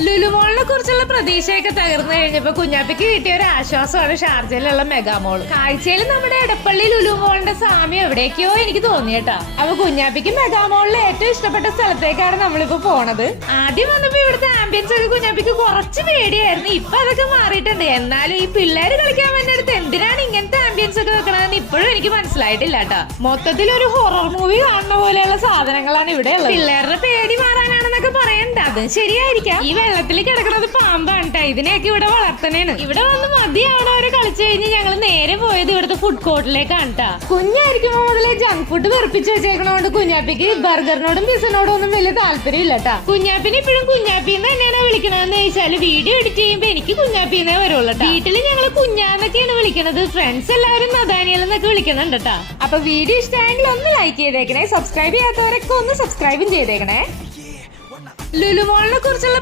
ലുലുമോളിനെ കുറിച്ചുള്ള പ്രതീക്ഷയൊക്കെ തകർന്നു കഴിഞ്ഞപ്പോ കുഞ്ഞാപ്പിക്ക് കിട്ടിയ ഒരു ആശ്വാസമാണ് ഷാർജയിലുള്ള മെഗാമോൾ. കാഴ്ചയിൽ നമ്മുടെ എടപ്പള്ളി ലുലുമോളിന്റെ സാമ്യം എവിടേക്കോ എനിക്ക് തോന്നിയേട്ടാ. അപ്പൊ കുഞ്ഞാപ്പിക്ക് മെഗാമോളിലെ ഏറ്റവും ഇഷ്ടപ്പെട്ട സ്ഥലത്തേക്കാണ് നമ്മളിപ്പോ പോണത്. ആദ്യം വന്നപ്പോ ഇവിടുത്തെ ആംബിയൻസ് ഒക്കെ കുഞ്ഞാപ്പിക്ക് കുറച്ച് പേടിയായിരുന്നു. ഇപ്പൊ അതൊക്കെ മാറിയിട്ടുണ്ട്. എന്നാലും ഈ പിള്ളേര് കളിക്കാൻ വേണ്ടിയിട്ട് എന്തിനാണ് ഇങ്ങനത്തെ ആംബിയൻസ് ഒക്കെ വെക്കണമെന്ന് ഇപ്പോഴും എനിക്ക് മനസ്സിലായിട്ടില്ല കേട്ടാ. മൊത്തത്തിൽ ഒരു ഹൊറർ മൂവി കാണുന്ന പോലെയുള്ള സാധനങ്ങളാണ് ഇവിടെ ഉള്ളത്. പിള്ളേരുടെ പേടി മാറാനാണെന്നൊക്കെ പറയണ്ട, അതും ശരിയായിരിക്കാം. ഈ വെള്ളത്തിൽ കിടക്കുന്നത് പാമ്പാണ് ട്ടാ. ഇതിനെയൊക്കെ ഇവിടെ വളർത്തണേണ്. ഇവിടെ വന്ന് മതിയാവണ അവരെ കളിച്ചു കഴിഞ്ഞ് ഞങ്ങൾ നേരെ പോയത് ഇവിടുത്തെ ഫുഡ് കോർട്ടിലേക്കാണ് ട്ടാ. കുഞ്ഞായിരിക്കുമ്പോ മുതലേ ജങ്ക് ഫുഡ് വെറുപ്പിച്ച് വെച്ചേക്കണോണ്ട് കുഞ്ഞാപ്പിക്ക് ബർഗറിനോടും പിസനോടും ഒന്നും വലിയ താല്പര്യം ഇല്ല ട്ടാ. കുഞ്ഞാപ്പിനെ ഇപ്പോഴും കുഞ്ഞാപ്പിന്ന് തന്നെയാണ് വിളിക്കണതെന്ന് ചോദിച്ചാല് വീഡിയോ എഡിറ്റ് ചെയ്യുമ്പോ എനിക്ക് കുഞ്ഞാപ്പിന്നേ വരുള്ളൂ. വീട്ടില് ഞങ്ങള് കുഞ്ഞാന്നൊക്കെയാണ് വിളിക്കണത്. ഫ്രണ്ട്സ് എല്ലാവരും നദാനിയൽ എന്നൊക്കെ വിളിക്കുന്നുണ്ട് ട്ടാ. അപ്പൊ വീഡിയോ ഇഷ്ടമായെങ്കിൽ ഒന്ന് ലൈക്ക് ചെയ്തേക്കണേ. സബ്സ്ക്രൈബ് ചെയ്യാത്തവരൊക്കെ ഒന്ന് സബ്സ്ക്രൈബും ചെയ്തേക്കണേ. ലുലുമോളിനെ കുറിച്ചുള്ള